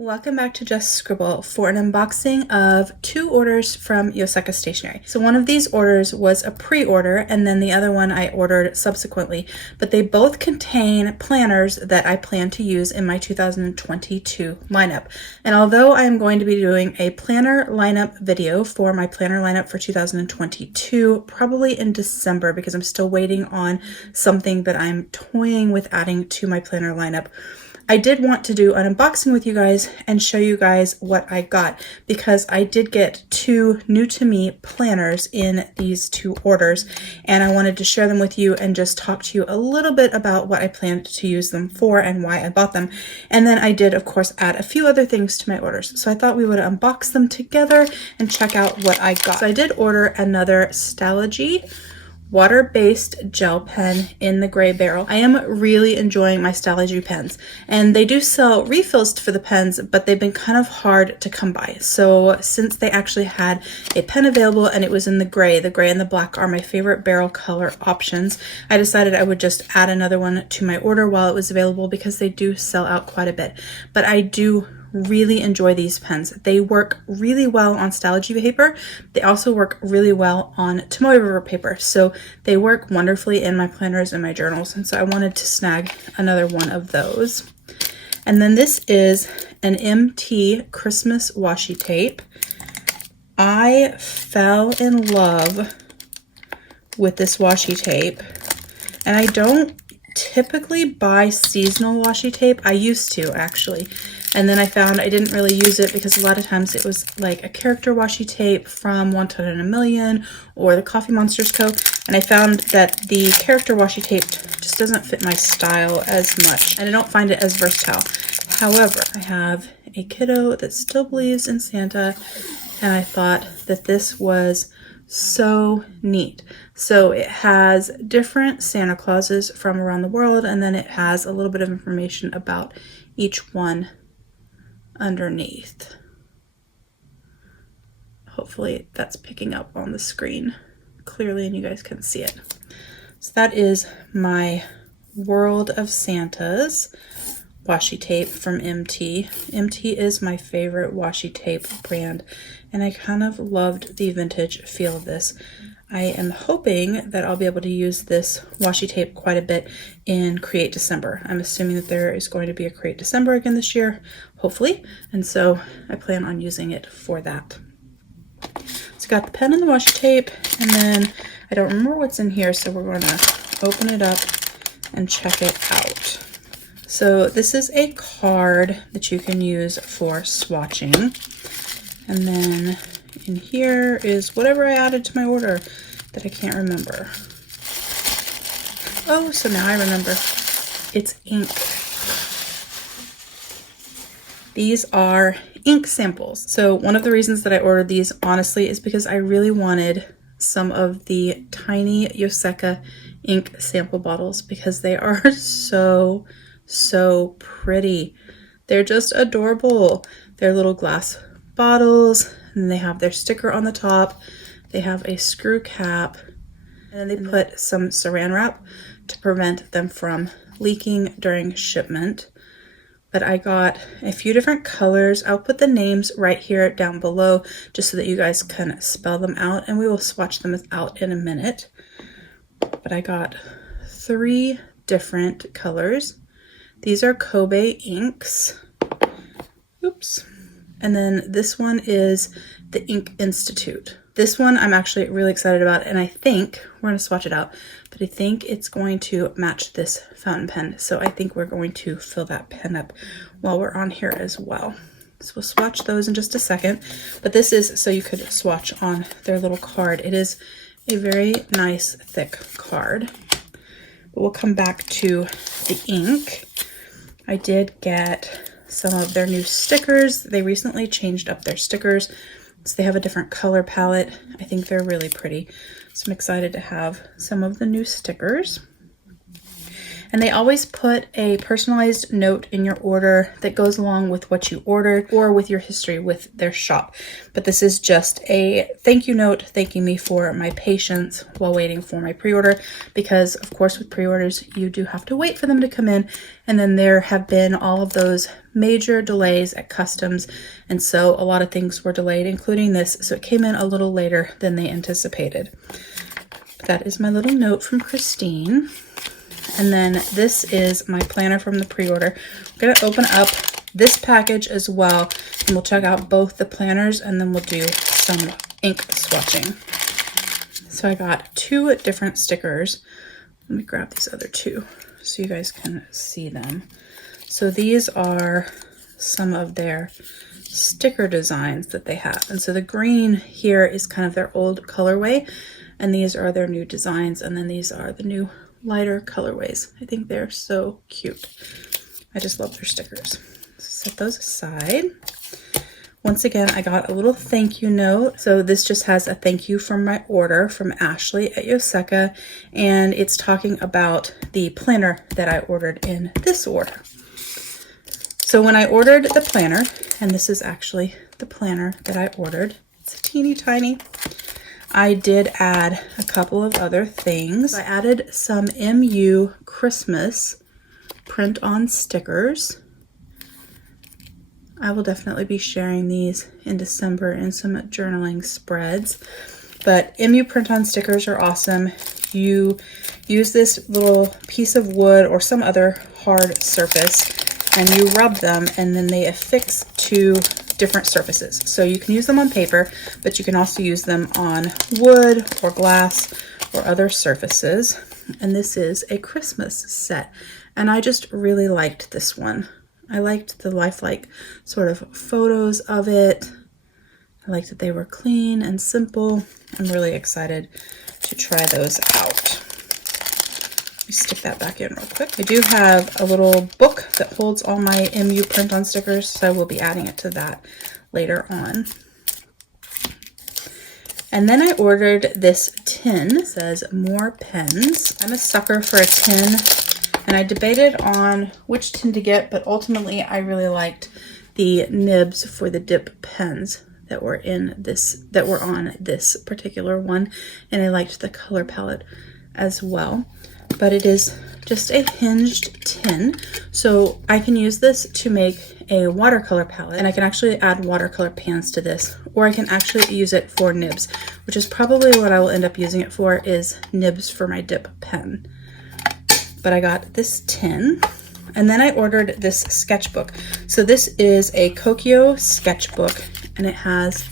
Welcome back to Just Scribble for an unboxing of two orders from Yoseka Stationery. So one of these orders was a pre-order and then the other one I ordered subsequently, but they both contain planners that I plan to use in my 2022 lineup. And although I'm going to be doing a planner lineup video for my planner lineup for 2022, probably in December, because I'm still waiting on something that I'm toying with adding to my planner lineup, I did want to do an unboxing with you guys and show you guys what I got, because I did get two new to me planners in these two orders and I wanted to share them with you and just talk to you a little bit about what I planned to use them for and why I bought them. And then I did, of course, add a few other things to my orders. So I thought we would unbox them together and check out what I got. So I did order another Stalogy water-based gel pen in the gray barrel. I am really enjoying my Stalogy pens, and they do sell refills for the pens, but they've been kind of hard to come by. So since they actually had a pen available and it was in the gray and the black are my favorite barrel color options, I decided I would just add another one to my order while it was available, because they do sell out quite a bit. But I do really enjoy these pens. They work really well on Stalogy paper. They also work really well on Tomoe River paper. So they work wonderfully in my planners and my journals. And so I wanted to snag another one of those. And then this is an MT Christmas washi tape. I fell in love with this washi tape, and I don't typically buy seasonal washi tape. I used to, actually. And then I found I didn't really use it because a lot of times it was like a character washi tape from One Ton in a Million or the Coffee Monsters Co. And I found that the character washi tape just doesn't fit my style as much, and I don't find it as versatile. However, I have a kiddo that still believes in Santa, and I thought that this was so neat. So it has different Santa Clauses from around the world, and then it has a little bit of information about each one underneath. Hopefully that's picking up on the screen clearly and you guys can see it. So that is my World of Santas washi tape from MT. MT is my favorite washi tape brand, and I kind of loved the vintage feel of this. I am hoping that I'll be able to use this washi tape quite a bit in Create December. I'm assuming that there is going to be a Create December again this year, hopefully, and so I plan on using it for that. So I got the pen and the washi tape, and then I don't remember what's in here, so we're going to open it up and check it out. So this is a card that you can use for swatching, and then in here is whatever I added to my order that I can't remember. Oh, so now I remember. It's ink. These are ink samples. So one of the reasons that I ordered these, honestly, is because I really wanted some of the tiny Yoseka ink sample bottles, because they are so pretty. They're just adorable. They're little glass bottles, and they have their sticker on the top. They have a screw cap, and then they put some saran wrap to prevent them from leaking during shipment. But I got a few different colors. I'll put the names right here down below just so that you guys can spell them out, and we will swatch them out in a minute. But I got 3 different colors. These are Kobe inks. Oops. And then this one is the Ink Institute. This one I'm actually really excited about, and I think we're going to swatch it out, but I think it's going to match this fountain pen. So I think we're going to fill that pen up while we're on here as well. So we'll swatch those in just a second, but this is so you could swatch on their little card. It is a very nice thick card. But we'll come back to the ink. I did get some of their new stickers. They recently changed up their stickers, so they have a different color palette. I think they're really pretty, so I'm excited to have some of the new stickers. And they always put a personalized note in your order that goes along with what you ordered or with your history with their shop. But this is just a thank you note thanking me for my patience while waiting for my pre-order, because of course with pre-orders you do have to wait for them to come in, and then there have been all of those major delays at customs, and so a lot of things were delayed, including this, so it came in a little later than they anticipated. That is my little note from Christine. And then this is my planner from the pre-order. I'm going to open up this package as well, and we'll check out both the planners, and then we'll do some ink swatching. So I got 2 different stickers. Let me grab these other 2 so you guys can see them. So these are some of their sticker designs that they have. And so the green here is kind of their old colorway, and these are their new designs, and then these are the new lighter colorways. I think they're so cute. I just love their stickers. Set those aside. Once again, I got a little thank you note. So this just has a thank you from my order from Ashley at Yoseka, and it's talking about the planner that I ordered in this order. So when I ordered the planner, and this is actually the planner that I ordered, it's a teeny tiny. I did add a couple of other things. I added some MU Christmas print on stickers. I will definitely be sharing these in December in some journaling spreads. But MU print on stickers are awesome. You use this little piece of wood or some other hard surface, and you rub them, and then they affix to different surfaces. So you can use them on paper, but you can also use them on wood or glass or other surfaces. And this is a Christmas set, and I just really liked this one. I liked the lifelike sort of photos of it. I liked that they were clean and simple. I'm really excited to try those out. Let me stick that back in real quick. I do have a little book that holds all my MU print on stickers, so I will be adding it to that later on. And then I ordered this tin. It says more pens. I'm a sucker for a tin, and I debated on which tin to get, but ultimately I really liked the nibs for the dip pens that were in this, that were on this particular one, and I liked the color palette as well. But it is just a hinged tin, so I can use this to make a watercolor palette, and I can actually add watercolor pans to this, or I can actually use it for nibs, which is probably what I will end up using it for, is nibs for my dip pen. But I got this tin, and then I ordered this sketchbook. So this is a Cokio Sketchbook, and it has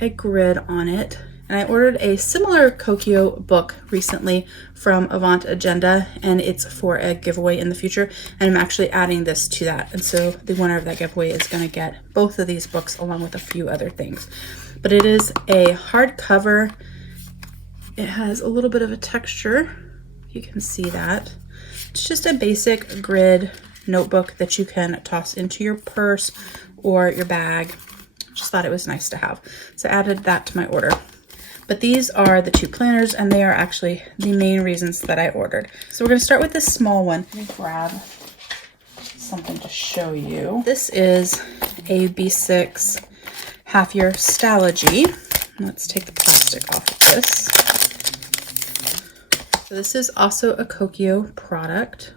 a grid on it. And I ordered a similar Cokio book recently from Avant Agenda, and it's for a giveaway in the future, and I'm actually adding this to that. And so the winner of that giveaway is going to get both of these books along with a few other things. But it is a hardcover. It has a little bit of a texture. You can see that. It's just a basic grid notebook that you can toss into your purse or your bag. Just thought it was nice to have. So I added that to my order. But these are the 2 planners, and they are actually the main reasons that I ordered. So we're going to start with this small one. Let me grab something to show you. This is a B6 half-year Stalogy. Let's take the plastic off of this. So this is also a Cokio product,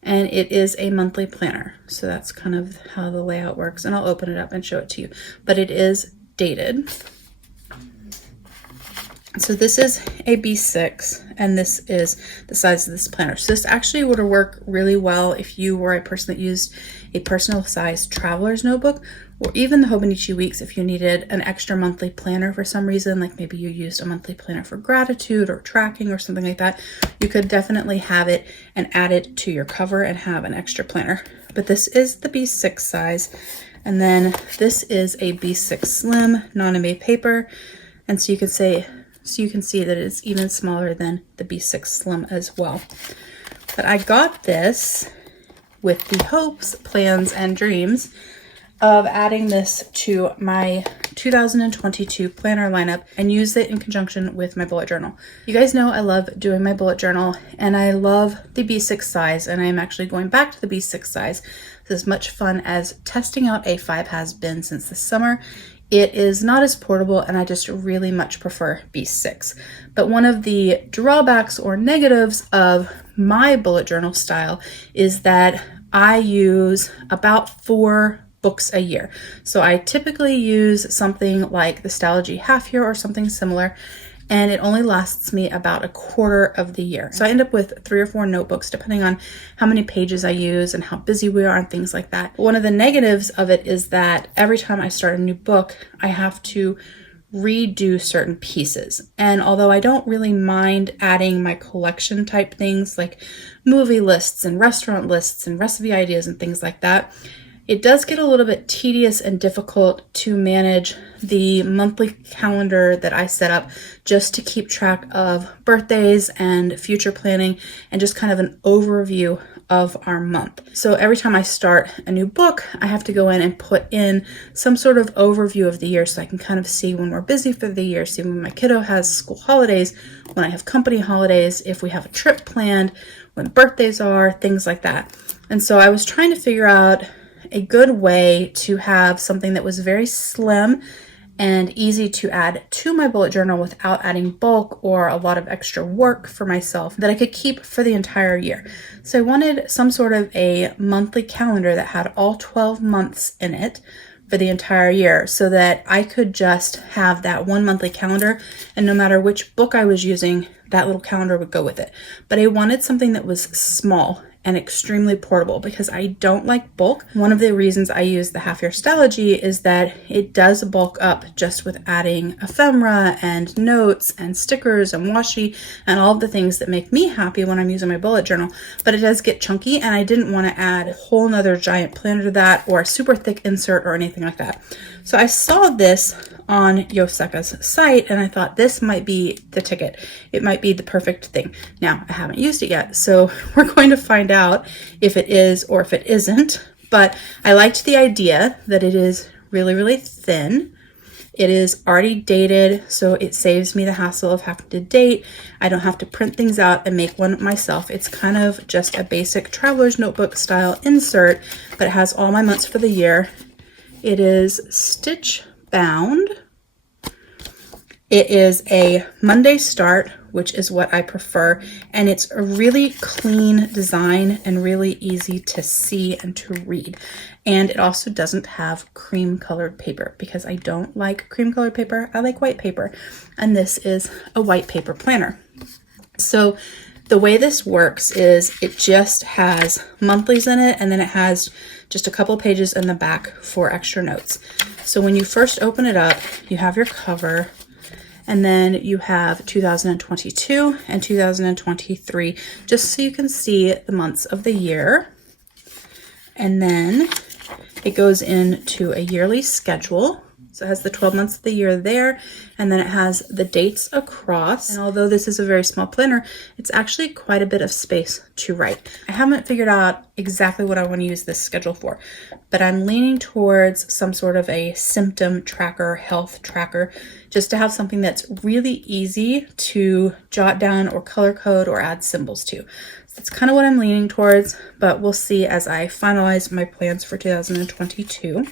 and it is a monthly planner. So that's kind of how the layout works, and I'll open it up and show it to you. But it is dated. So this is a B6, and this is the size of this planner. So this actually would work really well if you were a person that used a personal size traveler's notebook, or even the Hobonichi Weeks if you needed an extra monthly planner for some reason, like maybe you used a monthly planner for gratitude or tracking or something like that. You could definitely have it and add it to your cover and have an extra planner. But this is the B6 size, and then this is a B6 Slim non-MA paper, and so you can see that it's even smaller than the B6 Slim as well. But I got this with the hopes, plans, and dreams of adding this to my 2022 planner lineup and use it in conjunction with my bullet journal. You guys know I love doing my bullet journal, and I love the B6 size, and I am actually going back to the B6 size. This is much fun as testing out A5 has been since the summer. It is not as portable, and I just really much prefer B6. But one of the drawbacks or negatives of my bullet journal style is that I use about 4 books a year. So I typically use something like the Stalogy half year or something similar, and it only lasts me about a quarter of the year. So I end up with 3 or 4 notebooks depending on how many pages I use and how busy we are and things like that. One of the negatives of it is that every time I start a new book, I have to redo certain pieces. And although I don't really mind adding my collection type things like movie lists and restaurant lists and recipe ideas and things like that, it does get a little bit tedious and difficult to manage the monthly calendar that I set up just to keep track of birthdays and future planning and just kind of an overview of our month. So every time I start a new book, I have to go in and put in some sort of overview of the year so I can kind of see when we're busy for the year, see when my kiddo has school holidays, when I have company holidays, if we have a trip planned, when birthdays are, things like that. And so I was trying to figure out a good way to have something that was very slim and easy to add to my bullet journal without adding bulk or a lot of extra work for myself that I could keep for the entire year. So I wanted some sort of a monthly calendar that had all 12 months in it for the entire year so that I could just have that one monthly calendar, and no matter which book I was using, that little calendar would go with it. But I wanted something that was small and extremely portable because I don't like bulk. One of the reasons I use the half year Stalogy is that it does bulk up just with adding ephemera and notes and stickers and washi and all of the things that make me happy when I'm using my bullet journal, but it does get chunky, and I didn't want to add a whole nother giant planner to that or a super thick insert or anything like that. So I saw this on Yoseka's site and I thought this might be the ticket. It might be the perfect thing. Now, I haven't used it yet, so we're going to find out if it is or if it isn't, but I liked the idea that it is really, really thin. It is already dated, so it saves me the hassle of having to date. I don't have to print things out and make one myself. It's kind of just a basic traveler's notebook style insert, but it has all my months for the year. It is stitch bound. It is a Monday start, which is what I prefer, and it's a really clean design and really easy to see and to read. And it also doesn't have cream colored paper because I don't like cream colored paper. I like white paper, and this is a white paper planner. So the way this works is it just has monthlies in it, and then it has just a couple pages in the back for extra notes. So when you first open it up, you have your cover, and then you have 2022 and 2023, just so you can see the months of the year. And then it goes into a yearly schedule. So it has the 12 months of the year there, and then it has the dates across. And although this is a very small planner, it's actually quite a bit of space to write. I haven't figured out exactly what I want to use this schedule for, but I'm leaning towards some sort of a symptom tracker, health tracker, just to have something that's really easy to jot down or color code or add symbols to. So that's kind of what I'm leaning towards, but we'll see as I finalize my plans for 2022.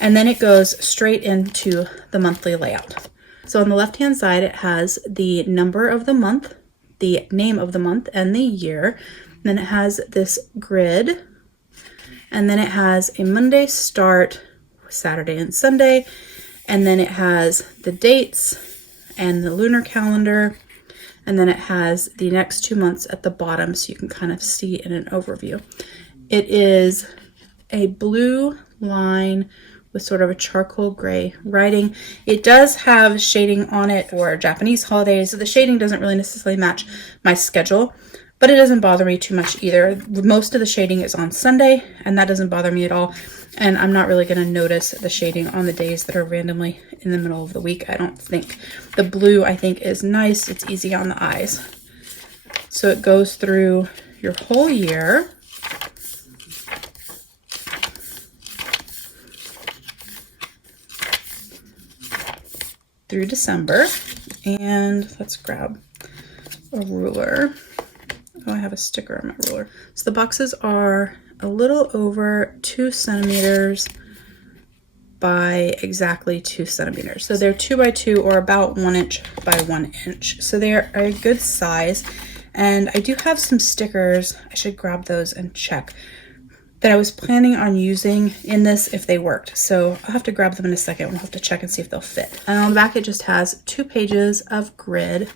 And then it goes straight into the monthly layout. So on the left-hand side, it has the number of the month, the name of the month, and the year. And then it has this grid. And then it has a Monday start, Saturday and Sunday. And then it has the dates and the lunar calendar. And then it has the next 2 months at the bottom so you can kind of see in an overview. It is a blue line with sort of a charcoal gray writing. It does have shading on it for Japanese holidays, so the shading doesn't really necessarily match my schedule, but it doesn't bother me too much either. Most of the shading is on Sunday, and that doesn't bother me at all, and I'm not really going to notice the shading on the days that are randomly in the middle of the week, I don't think. The blue, I think, is nice. It's easy on the eyes. So it goes through your whole year. through December. And let's grab a ruler. Oh, I have a sticker on my ruler. So the boxes are a little over 2 centimeters by exactly 2 centimeters. So they're 2 by 2 or about 1 inch by 1 inch. So they are a good size. And I do have some stickers. I should grab those and check that I was planning on using in this if they worked. So I'll have to grab them in a second. We'll have to check and see if they'll fit. And on the back, it just has 2 pages of grid.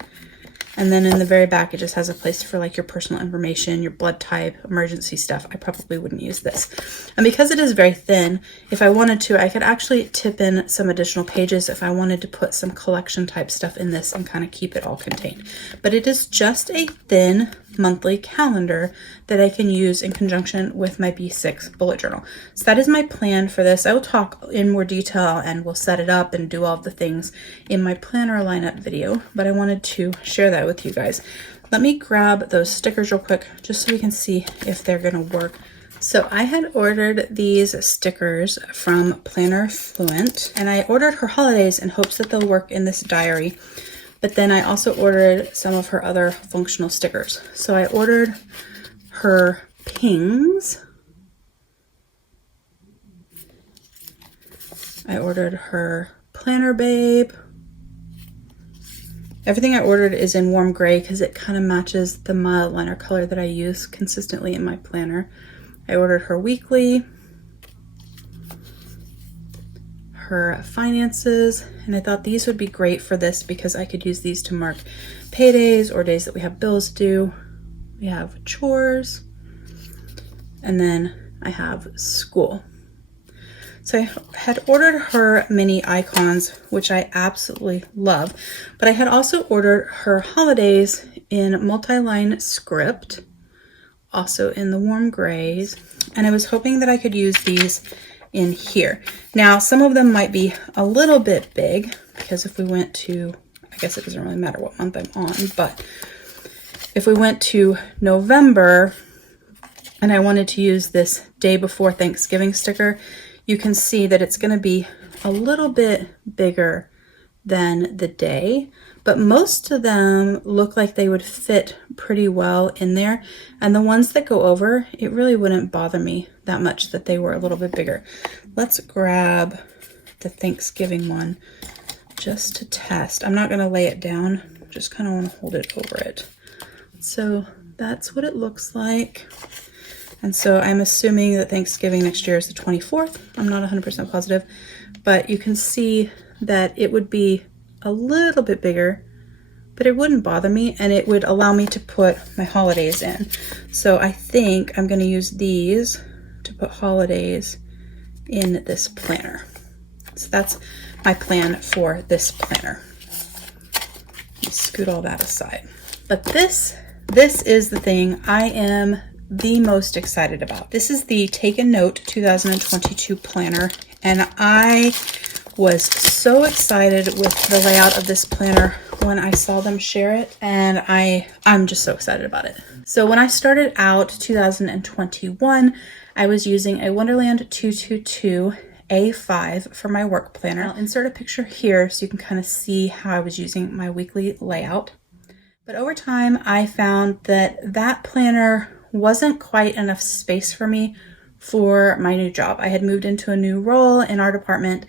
And then in the very back, it just has a place for like your personal information, your blood type, emergency stuff. I probably wouldn't use this. And because it is very thin, if I wanted to, I could actually tip in some additional pages if I wanted to put some collection type stuff in this and kind of keep it all contained. But it is just a thin monthly calendar that I can use in conjunction with my B6 bullet journal. So that is my plan for this. I will talk in more detail and we'll set it up and do all of the things in my planner lineup video, but I wanted to share that with you guys. Let me grab those stickers real quick just so we can see if they're gonna work. So I had ordered these stickers from Planner Foutain, and I ordered her holidays in hopes that they'll work in this diary. But then I also ordered some of her other functional stickers. So I ordered her pings. I ordered her Planner Babe. Everything I ordered is in warm gray because it kind of matches the mild liner color that I use consistently in my planner. I ordered her weekly, her finances, and I thought these would be great for this because I could use these to mark paydays or days that we have bills due. We have chores, and then I have school. So I had ordered her mini icons, which I absolutely love, but I had also ordered her holidays in multi-line script, also in the warm grays, and I was hoping that I could use these in here. Now, some of them might be a little bit big because if we went to, I guess it doesn't really matter what month I'm on, but if we went to November and I wanted to use this day before Thanksgiving sticker, you can see that it's going to be a little bit bigger than the day, but most of them look like they would fit pretty well in there. And the ones that go over, it really wouldn't bother me that much that they were a little bit bigger. Let's grab the Thanksgiving one just to test. I'm not going to lay it down, just kind of want to hold it over it. So that's what it looks like. And so I'm assuming that Thanksgiving next year is the 24th. I'm not 100% positive, but you can see that it would be a little bit bigger, but it wouldn't bother me and it would allow me to put my holidays in. So I think I'm going to use these to put holidays in this planner. So that's my plan for this planner. Let me scoot all that aside. But this is the thing I am the most excited about. This is the Take a Note 2022 planner, and I was so excited with the layout of this planner when I saw them share it, and I'm just so excited about it. So when I started out 2021, I was using a Wonderland 222 A5 for my work planner. I'll insert a picture here so you can kind of see how I was using my weekly layout. But over time, I found that that planner wasn't quite enough space for me for my new job. I had moved into a new role in our department,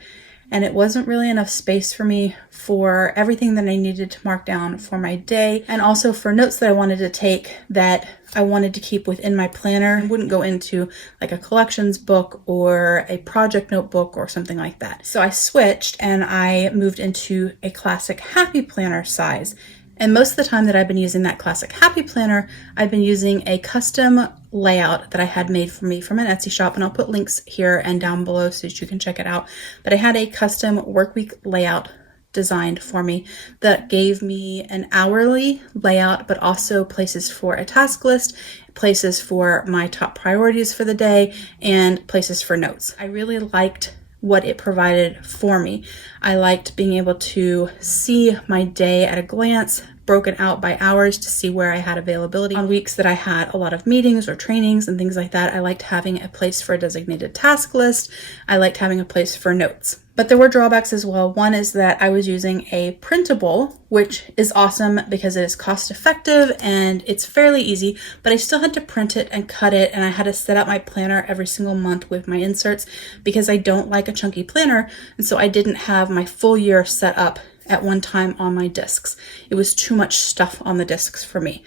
and it wasn't really enough space for me for everything that I needed to mark down for my day, and also for notes that I wanted to take that I wanted to keep within my planner and wouldn't go into like a collections book or a project notebook or something like that. So I switched and I moved into a classic happy planner size. And most of the time that I've been using that classic happy planner, I've been using a custom layout that I had made for me from an Etsy shop, and I'll put links here and down below so that you can check it out. But I had a custom workweek layout designed for me that gave me an hourly layout, but also places for a task list, places for my top priorities for the day, and places for notes. I really liked what it provided for me. I liked being able to see my day at a glance, broken out by hours to see where I had availability. On weeks that I had a lot of meetings or trainings and things like that, I liked having a place for a designated task list. I liked having a place for notes. But there were drawbacks as well. One is that I was using a printable, which is awesome because it is cost effective and it's fairly easy, but I still had to print it and cut it, and I had to set up my planner every single month with my inserts because I don't like a chunky planner, and so I didn't have my full year set up at one time on my discs. It was too much stuff on the discs for me.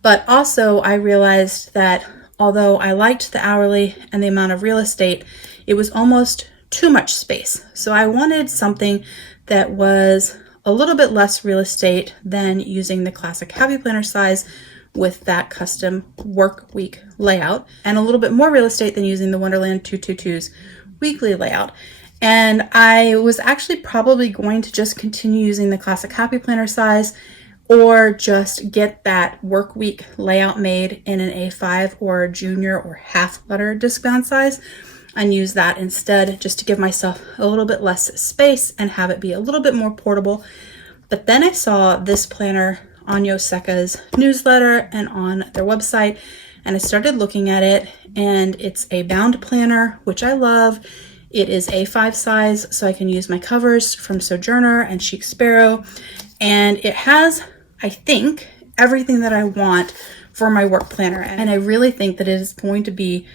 But also I realized that although I liked the hourly and the amount of real estate, it was almost too much space. So I wanted something that was a little bit less real estate than using the classic Happy Planner size with that custom work week layout, and a little bit more real estate than using the Wonderland 222's weekly layout. And I was actually probably going to just continue using the classic Happy Planner size, or just get that work week layout made in an A5 or junior or half letter disc bound size, and use that instead, just to give myself a little bit less space and have it be a little bit more portable. But then I saw this planner on Yoseka's newsletter and on their website, and I started looking at it, and it's a bound planner, which I love. It is A5 size, so I can use my covers from Sojourner and Chic Sparrow, and it has, I think, everything that I want for my work planner, and I really think that it is going to be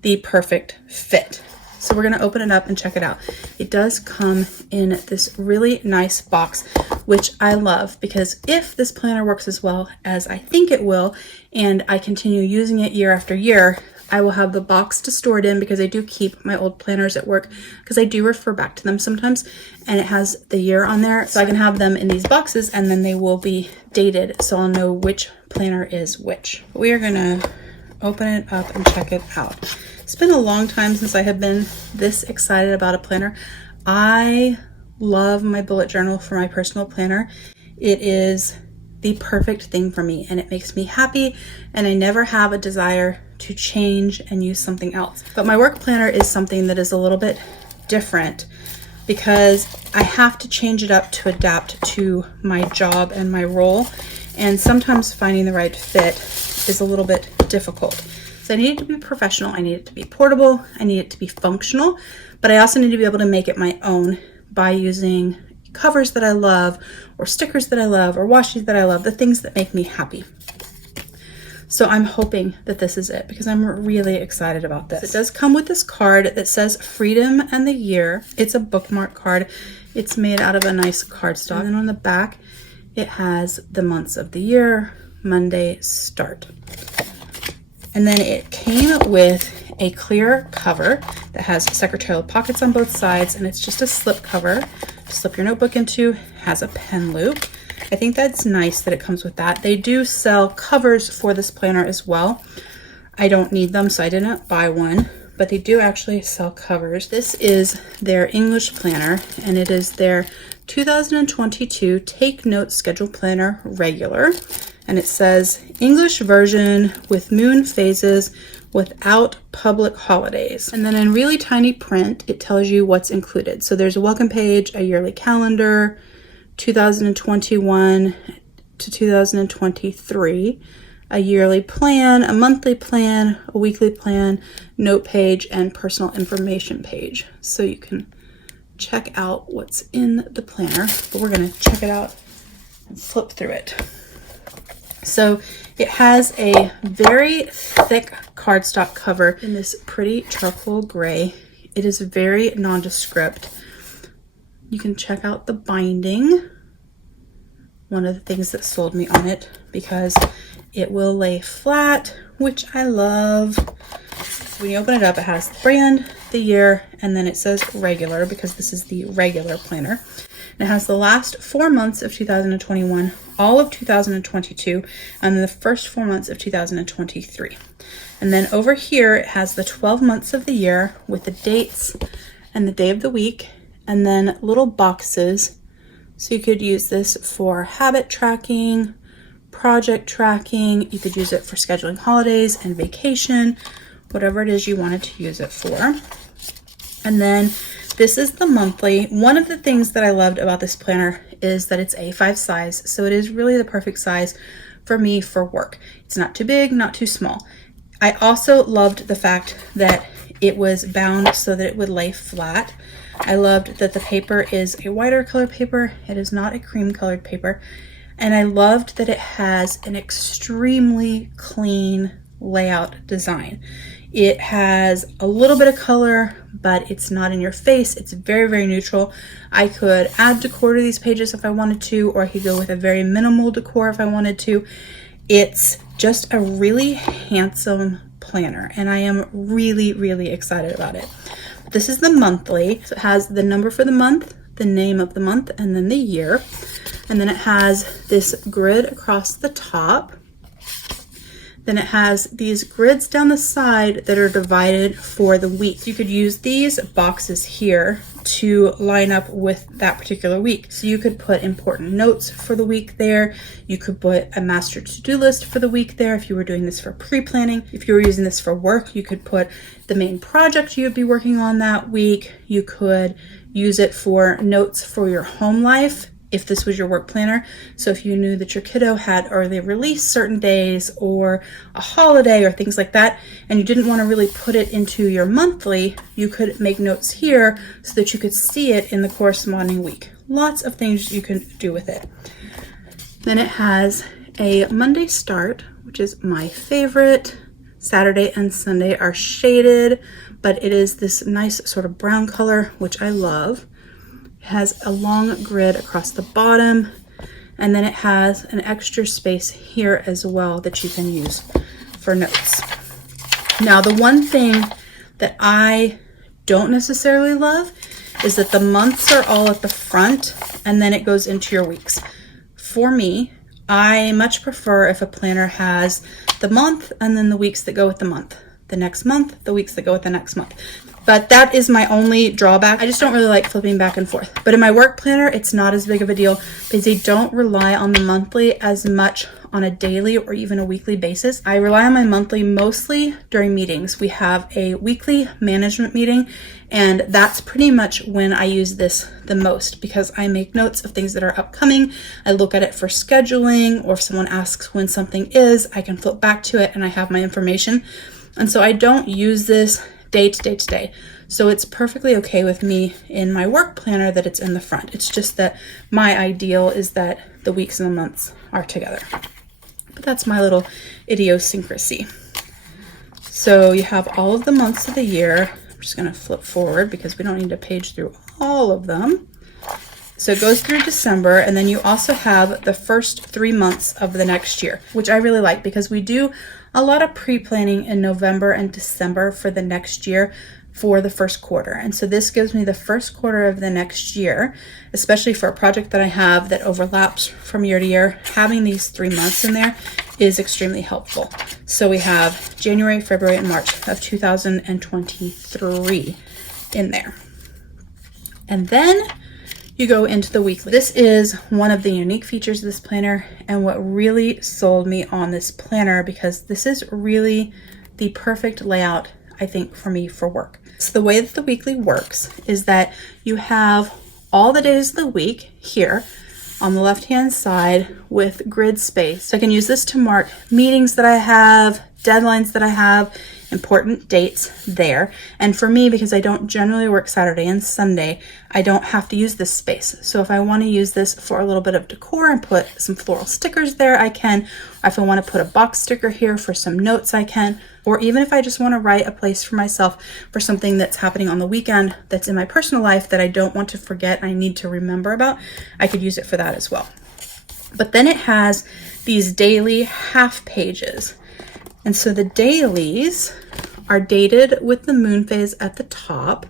the perfect fit. So we're going to open it up and check it out. It does come in this really nice box, which I love, because if this planner works as well as I think it will, and I continue using it year after year, I will have the box to store it in, because I do keep my old planners at work because I do refer back to them sometimes, and it has the year on there, so I can have them in these boxes and then they will be dated, so I'll know which planner is which. We are going to open it up and check it out. It's been a long time since I have been this excited about a planner. I love my bullet journal for my personal planner. It is the perfect thing for me, and it makes me happy, and I never have a desire to change and use something else. But my work planner is something that is a little bit different, because I have to change it up to adapt to my job and my role, and sometimes finding the right fit is a little bit difficult. So I need it to be professional, I need it to be portable, I need it to be functional, but I also need to be able to make it my own by using covers that I love, or stickers that I love, or washi that I love, the things that make me happy. So I'm hoping that this is it, because I'm really excited about this. It does come with this card that says Freedom and the Year. It's a bookmark card. It's made out of a nice cardstock. And then on the back, it has the months of the year, Monday start. And then it came with a clear cover that has secretarial pockets on both sides, and it's just a slip cover to slip your notebook into. It has a pen loop. I think that's nice that it comes with that. They do sell covers for this planner as well. I don't need them, so I didn't buy one, but they do actually sell covers. This is their English planner, and it is their 2022 Take Notes Schedule Planner Regular. And it says English version with moon phases without public holidays. And then in really tiny print, it tells you what's included. So there's a welcome page, a yearly calendar, 2021 to 2023, a yearly plan, a monthly plan, a weekly plan, note page, and personal information page. So you can check out what's in the planner, but we're going to check it out and flip through it. So it has a very thick cardstock cover in this pretty charcoal gray. It is very nondescript. You can check out the binding. One of the things that sold me on it, because it will lay flat, which I love. So when you open it up, it has the brand, the year, and then it says regular, because this is the regular planner. It has the last 4 months of 2021, all of 2022, and the first 4 months of 2023. And then over here, it has the 12 months of the year with the dates and the day of the week, and then little boxes. So you could use this for habit tracking, project tracking. You could use it for scheduling holidays and vacation, whatever it is you wanted to use it for. And then this is the monthly. One of the things that I loved about this planner is that it's A5 size, so it is really the perfect size for me for work. It's not too big, not too small. I also loved the fact that it was bound so that it would lay flat. I loved that the paper is a whiter color paper. It is not a cream colored paper. And I loved that it has an extremely clean layout design. It has a little bit of color, but it's not in your face. It's very, very neutral. I could add decor to these pages if I wanted to, or I could go with a very minimal decor if I wanted to. It's just a really handsome planner, and I am really, really excited about it. This is the monthly, so it has the number for the month, the name of the month, and then the year. And then it has this grid across the top. Then it has these grids down the side that are divided for the week. You could use these boxes here to line up with that particular week. So you could put important notes for the week there. You could put a master to-do list for the week there if you were doing this for pre-planning. If you were using this for work, you could put the main project you would be working on that week. You could use it for notes for your home life if this was your work planner. So if you knew that your kiddo had early release certain days or a holiday or things like that, and you didn't want to really put it into your monthly, you could make notes here so that you could see it in the corresponding week. Lots of things you can do with it. Then it has a Monday start, which is my favorite. Saturday and Sunday are shaded, but it is this nice sort of brown color, which I love. It has a long grid across the bottom, and then it has an extra space here as well that you can use for notes. Now, the one thing that I don't necessarily love is that the months are all at the front and then it goes into your weeks. For me, I much prefer if a planner has the month and then the weeks that go with the month, the next month, the weeks that go with the next month. But that is my only drawback. I just don't really like flipping back and forth. But in my work planner, it's not as big of a deal because I don't rely on the monthly as much on a daily or even a weekly basis. I rely on my monthly mostly during meetings. We have a weekly management meeting, and that's pretty much when I use this the most because I make notes of things that are upcoming. I look at it for scheduling, or if someone asks when something is, I can flip back to it and I have my information. And so I don't use this day to day to day. So it's perfectly okay with me in my work planner that it's in the front. It's just that my ideal is that the weeks and the months are together. But that's my little idiosyncrasy. So you have all of the months of the year. I'm just going to flip forward because we don't need to page through all of them. So it goes through December, and then you also have the first 3 months of the next year, which I really like because we do a lot of pre-planning in November and December for the next year for the first quarter. And so this gives me the first quarter of the next year, especially for a project that I have that overlaps from year to year. Having these 3 months in there is extremely helpful. So we have January, February, and March of 2023 in there. And then you go into the weekly. This is one of the unique features of this planner and what really sold me on this planner because this is really the perfect layout, I think, for me for work. So the way that the weekly works is that you have all the days of the week here on the left-hand side with grid space. So I can use this to mark meetings that I have, deadlines that I have, important dates there. And for me, because I don't generally work Saturday and Sunday, I don't have to use this space. So if I want to use this for a little bit of decor and put some floral stickers there, I can. If I want to put a box sticker here for some notes, I can. Or even if I just want to write a place for myself for something that's happening on the weekend that's in my personal life that I don't want to forget and I need to remember about, I could use it for that as well. But then it has these daily half pages. And so the dailies are dated with the moon phase at the top,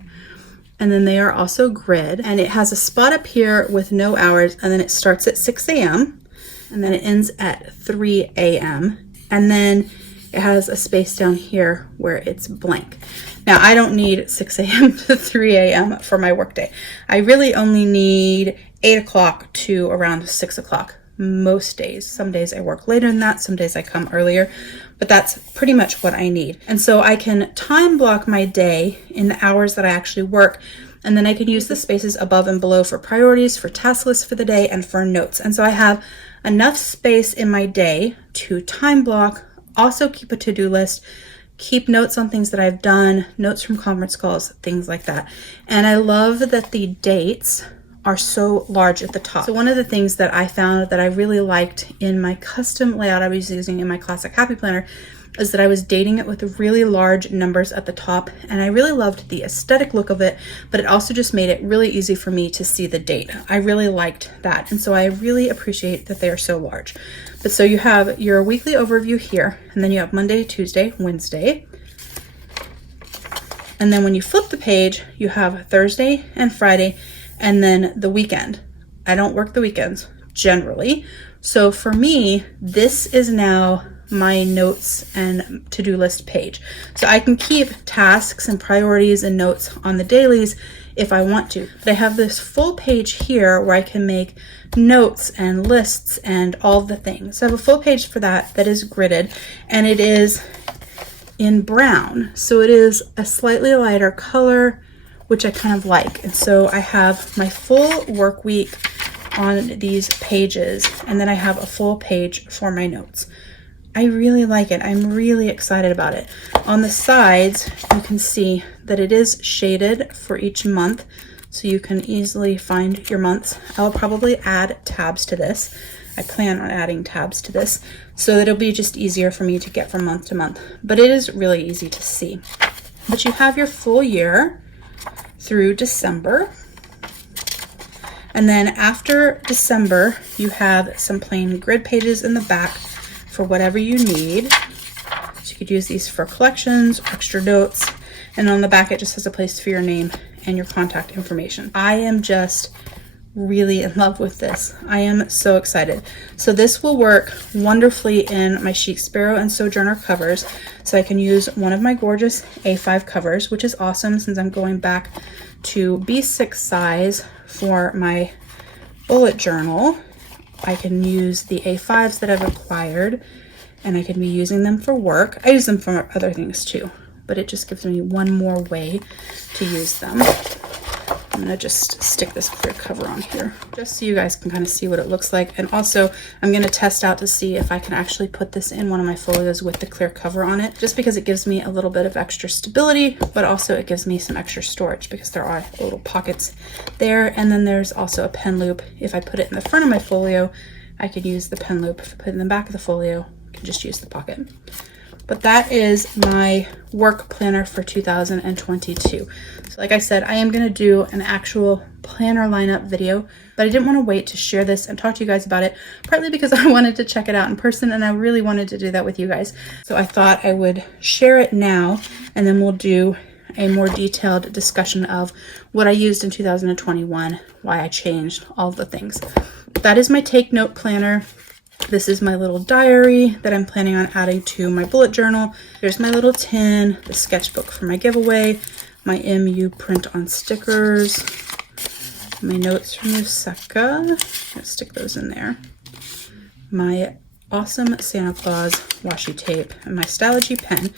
and then they are also grid, and it has a spot up here with no hours, and then it starts at 6 a.m. and then it ends at 3 a.m. and then it has a space down here where it's blank. Now I don't need 6 a.m. to 3 a.m. for my workday. I really only need 8 o'clock to around 6 o'clock. Most days. Some days I work later than that, some days I come earlier, but that's pretty much what I need. And so I can time block my day in the hours that I actually work And then I can use the spaces above and below for priorities, for task lists for the day, and for notes. And so I have enough space in my day to time block, also keep a to-do list, keep notes on things that I've done, notes from conference calls, things like that. And I love that the dates are so large at the top. So one of the things that I found that I really liked in my custom layout I was using in my classic Happy Planner is that I was dating it with really large numbers at the top, and I really loved the aesthetic look of it, but it also just made it really easy for me to see the date. I really liked that, and so I really appreciate that they are so large. But so you have your weekly overview here, and then you have Monday, Tuesday, Wednesday, and then when you flip the page, you have Thursday and Friday, and then the weekend. I don't work the weekends generally, so for me, this is now my notes and to-do list page. So I can keep tasks and priorities and notes on the dailies if I want to. But I have this full page here where I can make notes and lists and all the things. So I have a full page for that is gridded, and it is in brown. So it is a slightly lighter color, which I kind of like. And so I have my full work week on these pages, and then I have a full page for my notes. I really like it. I'm really excited about it. On the sides, you can see that it is shaded for each month, so you can easily find your months. I'll probably add tabs to this. I plan on adding tabs to this so that it'll be just easier for me to get from month to month. But it is really easy to see. But you have your full year through December. And then after December, you have some plain grid pages in the back for whatever you need. So you could use these for collections, extra notes, and on the back it just has a place for your name and your contact information. I am just really in love with this. I am so excited. So this will work wonderfully in my Chic Sparrow and Sojourner covers. So I can use one of my gorgeous A5 covers, which is awesome since I'm going back to B6 size for my bullet journal. I can use the A5s that I've acquired, and I can be using them for work. I use them for other things too, but it just gives me one more way to use them. I'm gonna just stick this clear cover on here just so you guys can kind of see what it looks like. And also I'm gonna test out to see if I can actually put this in one of my folios with the clear cover on it, just because it gives me a little bit of extra stability, but also it gives me some extra storage because there are little pockets there. And then there's also a pen loop. If I put it in the front of my folio, I could use the pen loop. If I put it in the back of the folio, I can just use the pocket. But that is my work planner for 2022. So like I said, I am going to do an actual planner lineup video, but I didn't want to wait to share this and talk to you guys about it, partly because I wanted to check it out in person and I really wanted to do that with you guys. So I thought I would share it now, and then we'll do a more detailed discussion of what I used in 2021, why I changed, all the things. That is my take note planner. This is my little diary that I'm planning on adding to my bullet journal. There's my little tin, the sketchbook for my giveaway, my MU print on stickers, my notes from Yoseka. Let's stick those in there. My awesome Santa Claus washi tape and my Stylogy pen.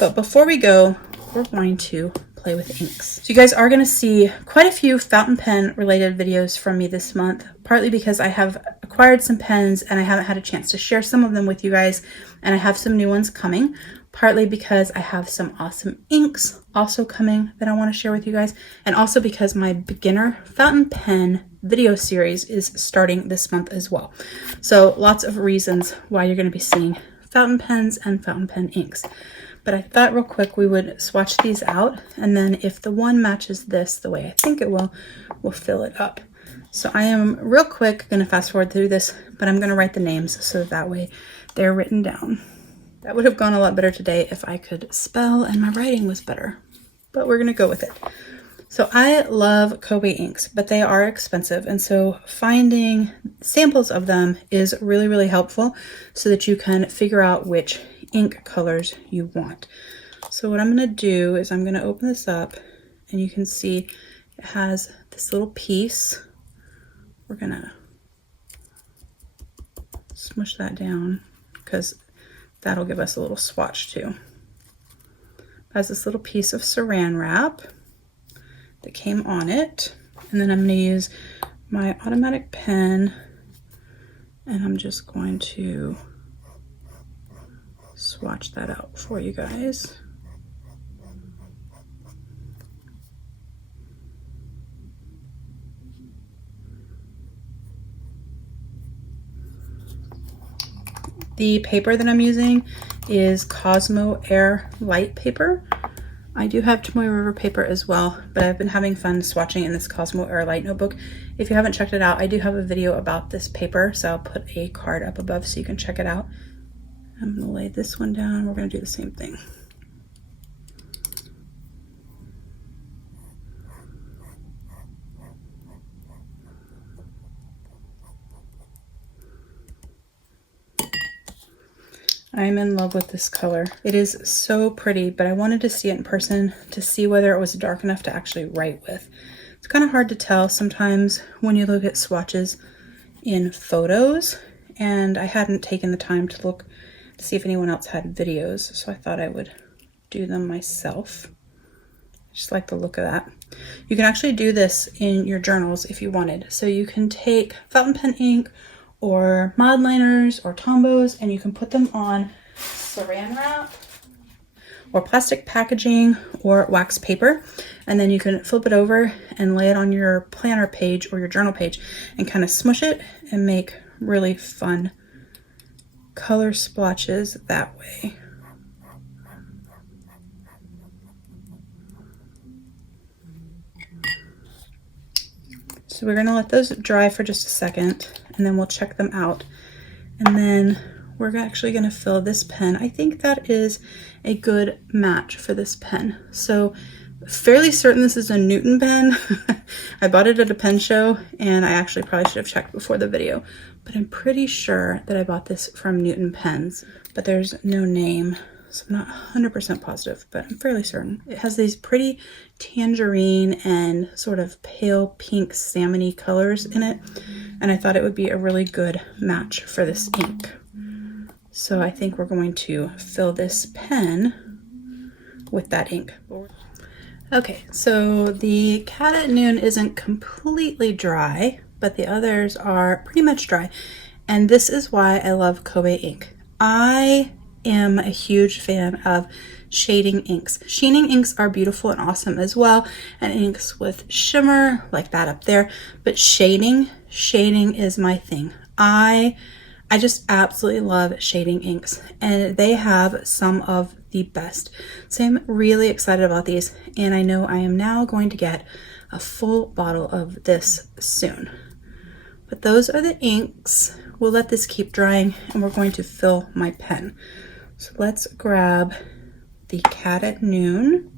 But before we go, we're going to play with inks. So you guys are going to see quite a few fountain pen related videos from me this month, partly because I have acquired some pens and I haven't had a chance to share some of them with you guys, and I have some new ones coming, partly because I have some awesome inks also coming that I want to share with you guys, and also because my beginner fountain pen video series is starting this month as well. So lots of reasons why you're going to be seeing fountain pens and fountain pen inks. But I thought real quick we would swatch these out, and then if the one matches this the way I think it will, we'll fill it up. So I am real quick going to fast forward through this, but I'm going to write the names so that way they're written down. That would have gone a lot better today if I could spell and my writing was better, but we're going to go with it. So I love Kobe inks, but they are expensive, and so finding samples of them is really, really helpful so that you can figure out which ink colors you want. So what I'm going to do is I'm going to open this up, and you can see it has this little piece. We're going to smush that down because that'll give us a little swatch too. It has this little piece of saran wrap. that came on it. And then I'm going to use my automatic pen, and I'm just going to swatch that out for you guys. The paper that I'm using is Cosmo Air Light paper. I do have Tomoe River paper as well, but I've been having fun swatching in this Cosmo Air Light notebook. If you haven't checked it out, I do have a video about this paper, so I'll put a card up above so you can check it out. I'm gonna lay this one down. We're gonna do the same thing. I'm in love with this color. It is so pretty, but I wanted to see it in person to see whether it was dark enough to actually write with. It's kind of hard to tell sometimes when you look at swatches in photos, and I hadn't taken the time to look to see if anyone else had videos, so I thought I would do them myself. Just like the look of that. You can actually do this in your journals if you wanted. So you can take fountain pen ink or mod liners or Tombos, and you can put them on saran wrap or plastic packaging or wax paper, and then you can flip it over and lay it on your planner page or your journal page and kind of smush it and make really fun color splotches that way. So we're going to let those dry for just a second, and then we'll check them out. And then we're actually going to fill this pen. I think that is a good match for this pen. So fairly certain this is a Newton pen. I bought it at a pen show, and I actually probably should have checked before the video, but I'm pretty sure that I bought this from Newton Pens, but there's no name. So I'm not 100% positive, but I'm fairly certain. It has these pretty tangerine and sort of pale pink salmon-y colors in it, and I thought it would be a really good match for this ink. So I think we're going to fill this pen with that ink. Okay, so the Cat at Noon isn't completely dry, but the others are pretty much dry, and this is why I love Kobe ink. I am a huge fan of shading inks. Sheening inks are beautiful and awesome as well, and inks with shimmer like that up there, but shading is my thing. I just absolutely love shading inks, and they have some of the best. So I'm really excited about these, and I know I am now going to get a full bottle of this soon. But those are the inks. We'll let this keep drying, and we're going to fill my pen. So let's grab the Cat at Noon.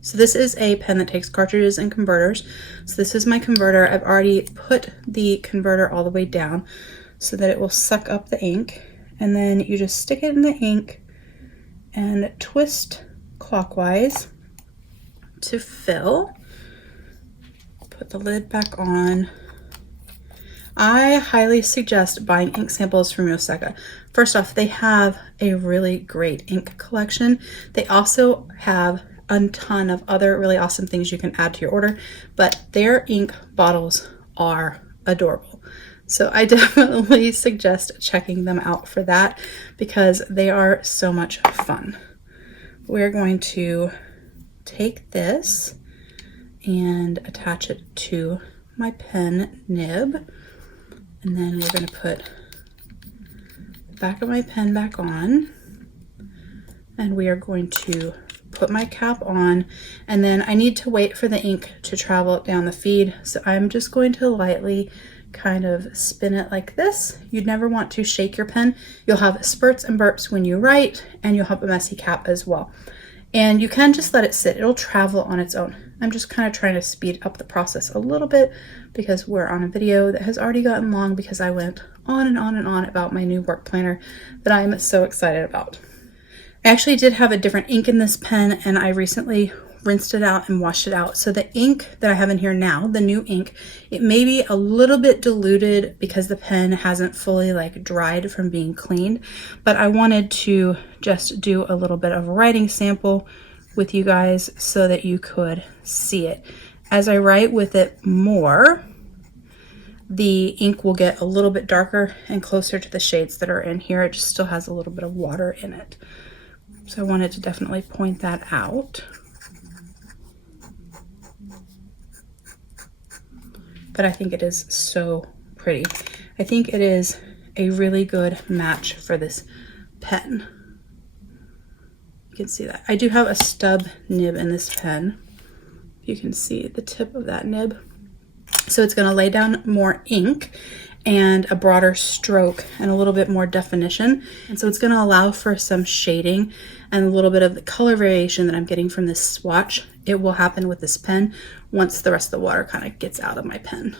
So this is a pen that takes cartridges and converters. So this is my converter. I've already put the converter all the way down so that it will suck up the ink. And then you just stick it in the ink and twist clockwise to fill. Put the lid back on. I highly suggest buying ink samples from Yoseka. First off, they have a really great ink collection. They also have a ton of other really awesome things you can add to your order, but their ink bottles are adorable. So I definitely suggest checking them out for that because they are so much fun. We're going to take this and attach it to my pen nib. And then we're going to put the back of my pen back on, and we are going to put my cap on, and then I need to wait for the ink to travel down the feed. So I'm just going to lightly kind of spin it like this. You'd never want to shake your pen. You'll have spurts and burps when you write, and you'll have a messy cap as well. And you can just let it sit. It'll travel on its own. I'm just kind of trying to speed up the process a little bit because we're on a video that has already gotten long because I went on and on and on about my new work planner that I'm so excited about. I actually did have a different ink in this pen, and I recently rinsed it out and washed it out. So the ink that I have in here now, the new ink, it may be a little bit diluted because the pen hasn't fully like dried from being cleaned, but I wanted to just do a little bit of a writing sample with you guys so that you could see it. As I write with it more, the ink will get a little bit darker and closer to the shades that are in here. It just still has a little bit of water in it. So I wanted to definitely point that out. But I think it is so pretty. I think it is a really good match for this pen. You can see that. I do have a stub nib in this pen. You can see the tip of that nib. So it's going to lay down more ink and a broader stroke and a little bit more definition. And so it's going to allow for some shading and a little bit of the color variation that I'm getting from this swatch. It will happen with this pen once the rest of the water kind of gets out of my pen.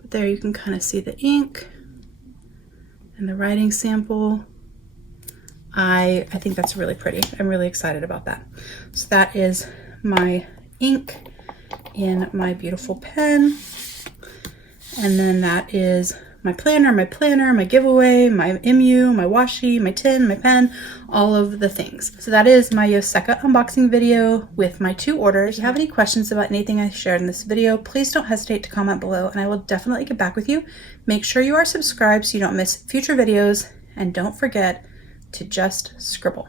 But there you can kind of see the ink and the writing sample. I think that's really pretty. I'm really excited about that. So that is my ink in my beautiful pen. And then that is my planner, my giveaway, my MU, my washi, my tin, my pen, all of the things. So that is my Yoseka unboxing video with my 2 orders. If you have any questions about anything I shared in this video, please don't hesitate to comment below and I will definitely get back with you. Make sure you are subscribed so you don't miss future videos, and don't forget to just scribble.